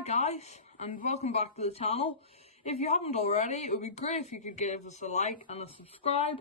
Hi guys, and welcome back to the channel. If you haven't already, it would be great if you could give us a like and a subscribe.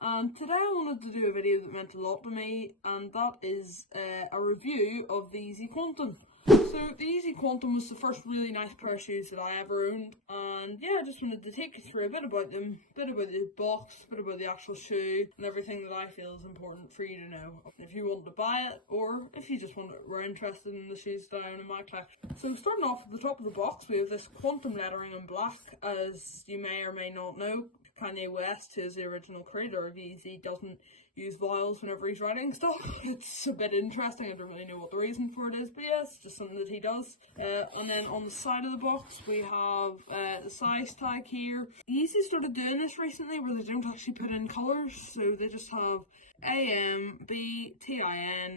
And today I wanted to do a video that meant a lot to me, and that is a review of the Yeezy Quantum. So the Yeezy Quantum was the first really nice pair of shoes that I ever owned, and yeah, I just wanted to take you through a bit about them, a bit about the box, a bit about the actual shoe, and everything that I feel is important for you to know if you want to buy it, or if you just were interested in the shoes that I own in my collection. So starting off at the top of the box, we have this Quantum lettering in black. As you may or may not know, Kanye West, who is the original creator of Yeezy, doesn't use vowels whenever he's writing stuff. It's a bit interesting. I don't really know what the reason for it is, but yeah, it's just something that he does. And then on the side of the box we have the size tag here. Yeezy started doing this recently where they don't actually put in colours, so they just have AMBTIN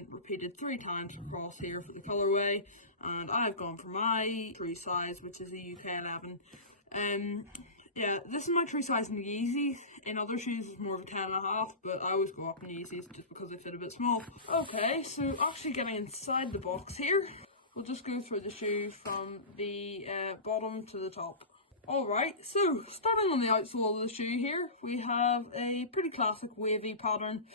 repeated 3 times across here for the colourway, and I've gone for my true size, which is a UK 11. Yeah, this is my true size in the Yeezy. In other shoes it's more of a 10.5, but I always go up in Yeezys just because they fit a bit small. Okay, so actually getting inside the box here, we'll just go through the shoe from the bottom to the top. Alright, so starting on the outsole of the shoe here, we have a pretty classic wavy pattern,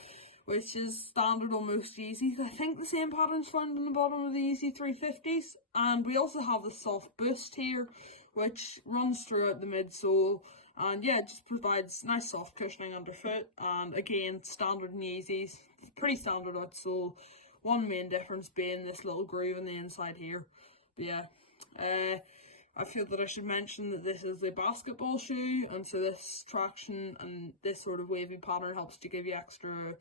which is standard on most Yeezys. I think the same pattern's found on the bottom of the Yeezy 350s, and we also have the soft boost here, which runs throughout the midsole, and yeah, it just provides nice soft cushioning underfoot, and again, standard in Yeezys, pretty standard outsole. One main difference being this little groove on the inside here. But yeah, I feel that I should mention that this is a basketball shoe, and so this traction and this sort of wavy pattern helps to give you extra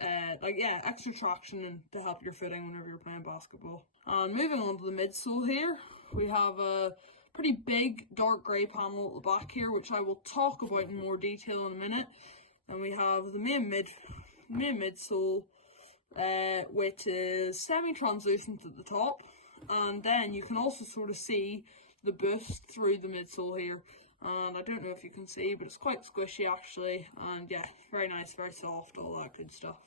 extra traction and to help your footing whenever you're playing basketball. And moving on to the midsole here, we have a pretty big dark grey panel at the back here, which I will talk about in more detail in a minute. And we have the main midsole, which is semi-translucent at the top, and then you can also sort of see the boost through the midsole here. And I don't know if you can see, but it's quite squishy actually, and yeah, very nice, very soft, all that good stuff.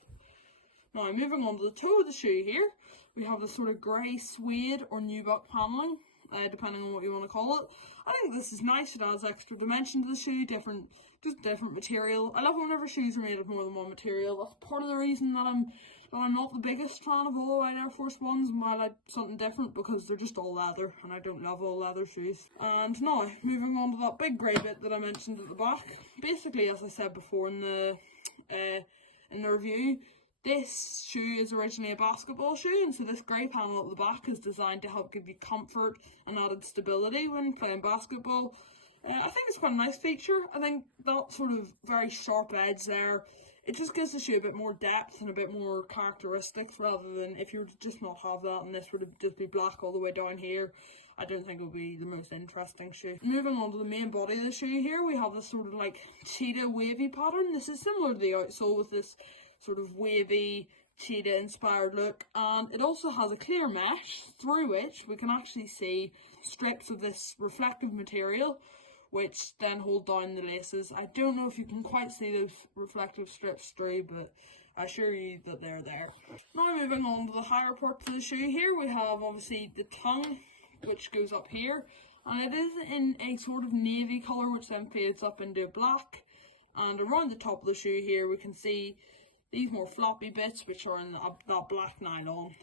Now moving on to the toe of the shoe here, we have this sort of grey suede or nubuck paneling, depending on what you want to call it. I think this is nice. It adds extra dimension to the shoe, different material. I love whenever shoes are made of more than one material. That's part of the reason that I'm not the biggest fan of all white Air Force Ones, and why I like something different, because they're just all leather, and I don't love all leather shoes. And now, moving on to that big grey bit that I mentioned at the back. Basically, as I said before in the review, this shoe is originally a basketball shoe, and so this grey panel at the back is designed to help give you comfort and added stability when playing basketball. I think it's quite a nice feature. I think that sort of very sharp edge there, it just gives the shoe a bit more depth and a bit more characteristics, rather than if you were to just not have that and this were to just be black all the way down here. I don't think it would be the most interesting shoe. Moving on to the main body of the shoe here, we have this sort of like cheetah wavy pattern. This is similar to the outsole with this sort of wavy cheetah inspired look, and it also has a clear mesh through which we can actually see strips of this reflective material, which then hold down the laces. I don't know if you can quite see those reflective strips through, but I assure you that they're there. Now moving on to the higher parts of the shoe here, we have obviously the tongue, which goes up here, and it is in a sort of navy colour, which then fades up into black. And around the top of the shoe here, we can see these more floppy bits, which are in that black nylon.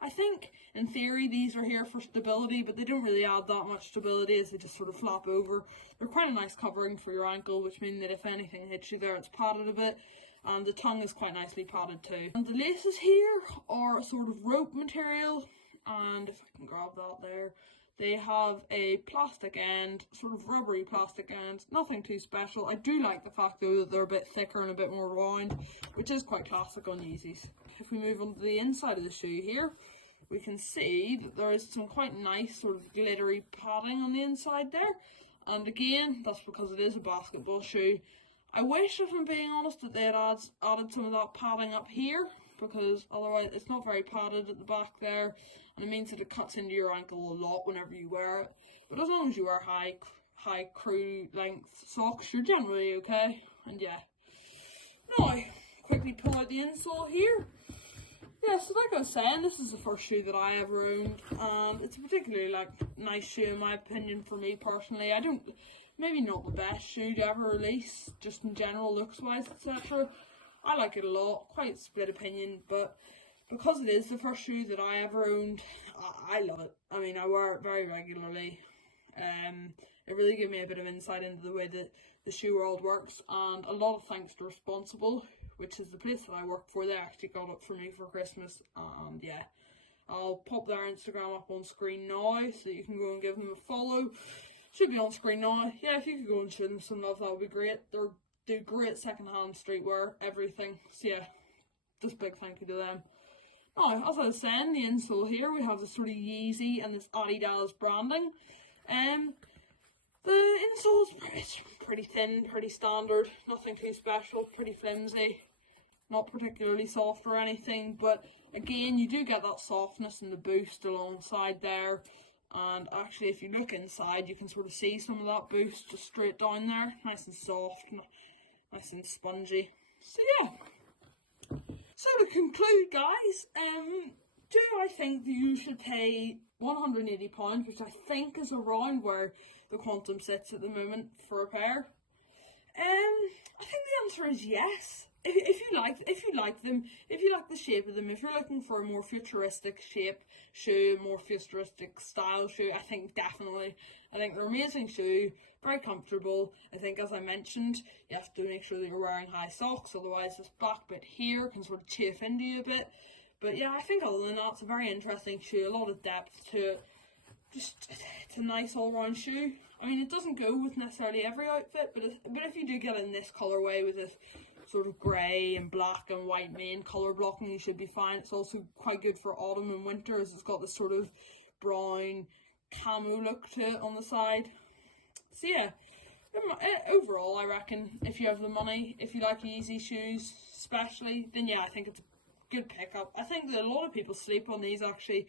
I think in theory these are here for stability, but they don't really add that much stability as they just sort of flop over. They're quite a nice covering for your ankle, which means that if anything hits you there, it's padded a bit, and the tongue is quite nicely padded too. And the laces here are a sort of rope material, and if I can grab that there, they have a plastic end, sort of rubbery plastic end, nothing too special. I do like the fact though that they're a bit thicker and a bit more round, which is quite classic on Yeezys. If we move on to the inside of the shoe here, we can see that there is some quite nice sort of glittery padding on the inside there. And again, that's because it is a basketball shoe. I wish, if I'm being honest, that they had added some of that padding up here, because otherwise it's not very padded at the back there, and it means that it cuts into your ankle a lot whenever you wear it. But as long as you wear high crew length socks, you're generally okay. And yeah. Now, quickly pull out the insole here. Yeah, so like I was saying, this is the first shoe that I ever owned, and it's a particularly nice shoe in my opinion. For me personally, I don't, maybe not the best shoe to ever release, just in general looks wise, etc. I like it a lot, quite split opinion, but because it is the first shoe that I ever owned, I love it. I mean, I wear it very regularly. It really gave me a bit of insight into the way that the shoe world works, and a lot of thanks to Responsible, which is the place that I work for. They actually got it for me for Christmas, and yeah, I'll pop their Instagram up on screen now so you can go and give them a follow. Should be on screen now. Yeah, if you could go and show them some love, that would be great. They do great second-hand streetwear, everything. So yeah, just big thank you to them. Now, as I was saying, the insole here, we have this sort of Yeezy and this Adidas branding. The insole is pretty thin, pretty standard, nothing too special, pretty flimsy, not particularly soft or anything, but again, you do get that softness and the boost alongside there, and actually if you look inside, you can sort of see some of that boost just straight down there, nice and soft, nice and spongy. So yeah. So to conclude, guys, do I think that you should pay £180, which I think is around where the Quantum sits at the moment for a pair? I think the answer is yes. If you like them, if you like the shape of them, if you're looking for a more futuristic shape shoe, more futuristic style shoe, I think definitely. I think they're an amazing shoe, very comfortable. I think, as I mentioned, you have to make sure that you're wearing high socks, otherwise this back bit here can sort of chafe into you a bit. But yeah, I think other than that, it's a very interesting shoe, a lot of depth to it. Just, it's a nice all-round shoe. I mean, it doesn't go with necessarily every outfit, but if you do get in this colourway with this sort of grey and black and white main colour blocking, you should be fine. It's also quite good for autumn and winter, as it's got this sort of brown camo look to it on the side. So yeah, overall I reckon if you have the money, if you like Yeezy shoes especially, then yeah, I think it's a good pickup. I think that a lot of people sleep on these actually.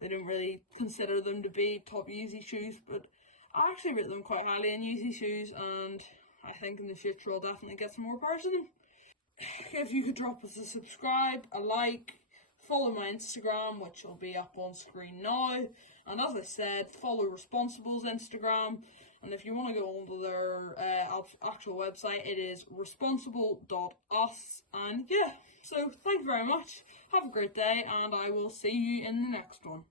They don't really consider them to be top Yeezy shoes, but I actually rate them quite highly in Yeezy shoes, and I think in the future I'll definitely get some more pairs of them. If you could drop us a subscribe, a like, follow my Instagram, which will be up on screen now, and as I said, follow Responsible's Instagram, and if you want to go onto their actual website, it is responsible.us, and yeah, so thank you very much, have a great day, and I will see you in the next one.